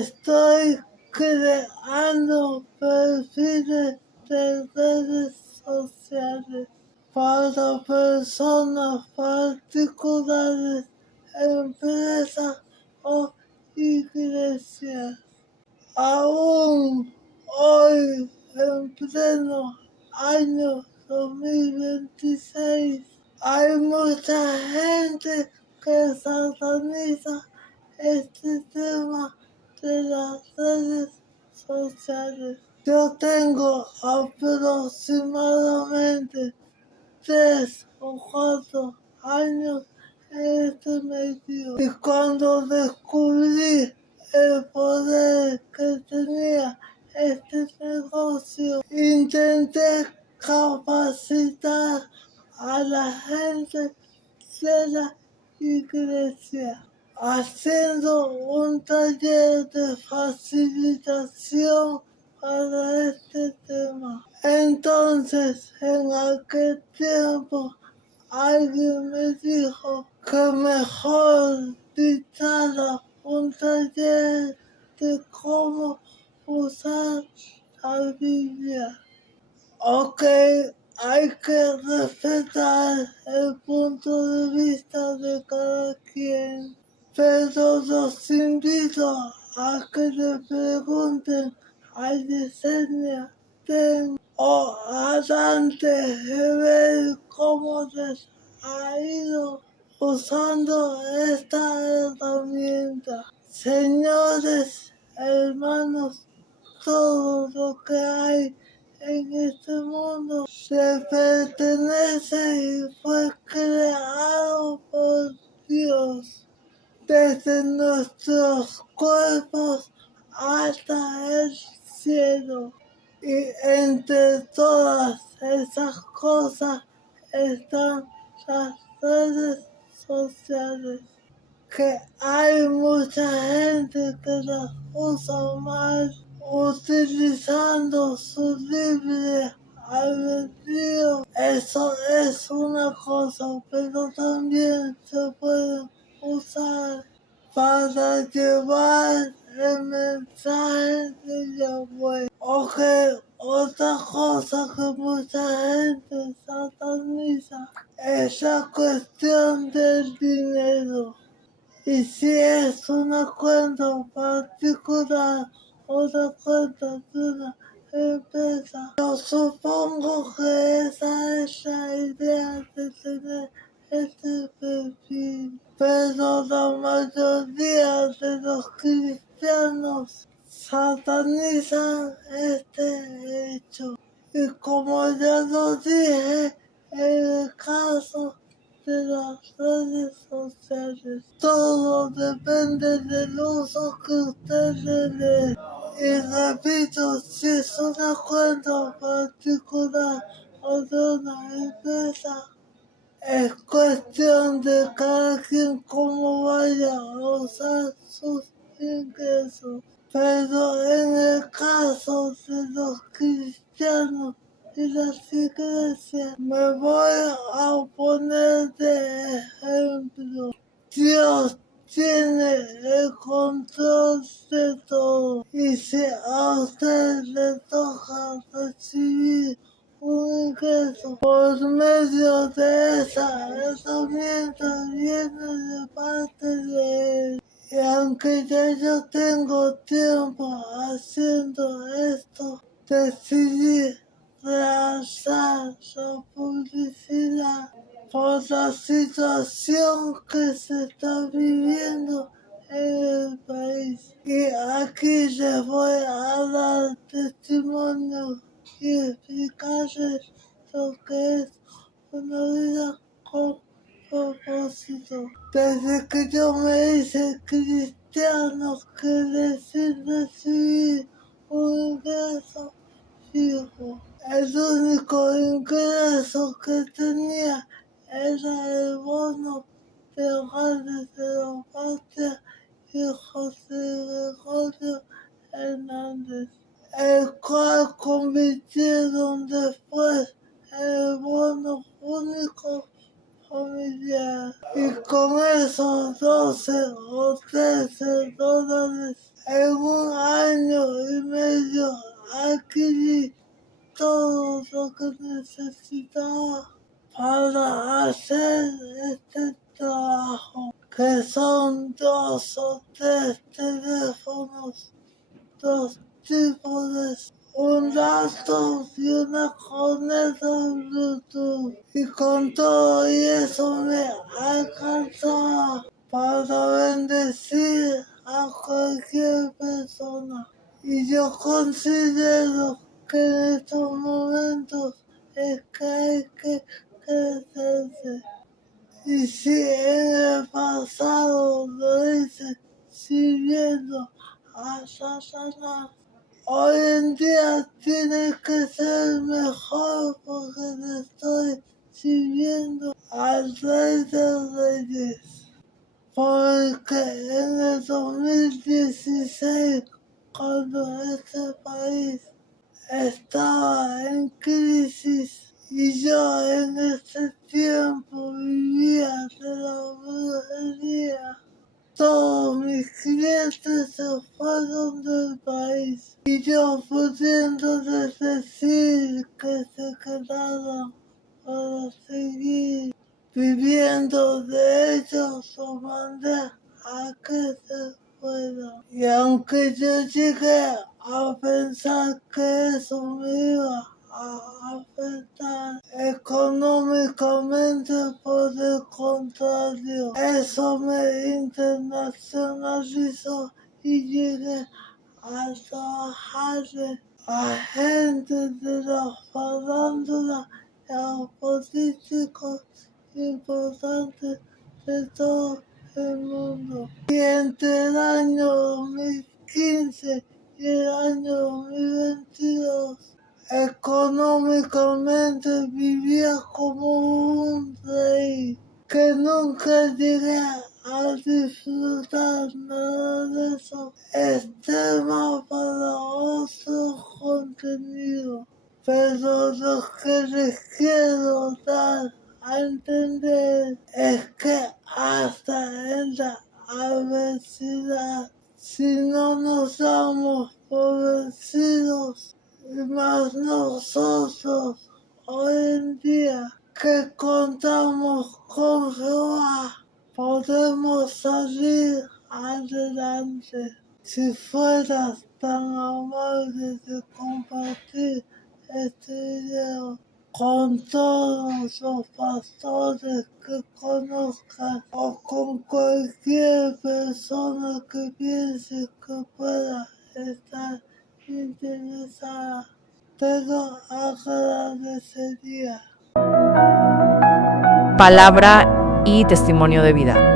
Estoy creando perfiles de redes sociales para personas particulares, empresas o iglesias. Aún hoy, en pleno año 2026, hay mucha gente que sataniza este tema de las redes sociales. Yo tengo aproximadamente 3 o 4 años en este medio y cuando descubrí el poder que tenía este negocio, intenté capacitar a la gente de la iglesia, haciendo un taller de facilitación para este tema. Entonces, en aquel tiempo, alguien me dijo que mejor dictara un taller de cómo usar la Biblia. Ok, hay que respetar el punto de vista de cada quien, pero los invito a que le pregunten a Yesenia o a Dante ver cómo les ha ido usando esta herramienta. Señores, hermanos, todo lo que hay en este mundo le pertenece y fue creado por Dios. Desde nuestros cuerpos hasta el cielo. Y entre todas esas cosas están las redes sociales, que hay mucha gente que las usa mal, utilizando su libre albedrío. Eso es una cosa, pero también se puede usar para llevar el mensaje de Yahweh. Ok, otra cosa que mucha gente sataniza es la cuestión del dinero. Y si es una cuenta particular o una cuenta de una empresa, yo supongo que esa es la idea de tener este perfil. Pero la mayoría de los cristianos satanizan este hecho. Y como ya lo dije, en el caso de las redes sociales, todo depende del uso que usted le dé. Y repito, si es una cuenta particular o de una empresa, es cuestión de cada quien cómo vaya a usar sus ingresos. Pero en el caso de los cristianos y las iglesias, me voy a poner de ejemplo. Dios tiene el control de todo. Y si a usted le toca recibir un ingreso por medio de esa herramienta, viene de parte de él. Y aunque ya yo tengo tiempo haciendo esto, decidí realzar la publicidad por la situación que se está viviendo en el país. Y aquí les voy a dar testimonio y explicarles lo que es una vida con propósito. Desde que yo me hice cristiano, quedé sin recibir un ingreso fijo. El único ingreso que tenía era el bono de hogares de la patria y José Gregorio Hernández, el cual convirtieron después en el bono único familiar. Y con esos 12 o $13 en lo que necesitaba para hacer este trabajo, que son 2 o 3 teléfonos, 2 tipos de un laptop y una corneta Bluetooth. Y con todo y eso me alcanzaba para bendecir a cualquier persona. Y yo considero que en estos momentos es que hay que crecerse. Y si en el pasado lo hice sirviendo a Satanás, hoy en día tiene que ser mejor porque le estoy sirviendo al Rey de Reyes. Porque en el 2016, cuando este país estaba en crisis y yo en ese tiempo vivía de la brujería, todos mis clientes se fueron del país y yo pudiéndoles decir que se quedaran para seguir viviendo de ellos, los mandé a que se fueran. Y aunque yo llegué a pensar que eso me iba a afectar económicamente, por el contrario, eso me internacionalizó y llegué a trabajarle a gente de la farándula y a políticos importantes de todo el mundo. Y entre el año 2015 y el año 2022, económicamente vivía como un rey, que nunca llegué a disfrutar nada de eso. Es tema para otro contenido, pero lo que les quiero dar a entender es que hasta en la adversidad, si no nos damos por vencidos, y más nosotros hoy en día que contamos con Jehová, podemos salir adelante. Si fueras tan amable de compartir este video con todos los pastores que conozcas o con cualquier persona que piense que pueda estar interesada, te lo agradecería. Palabra y testimonio de vida.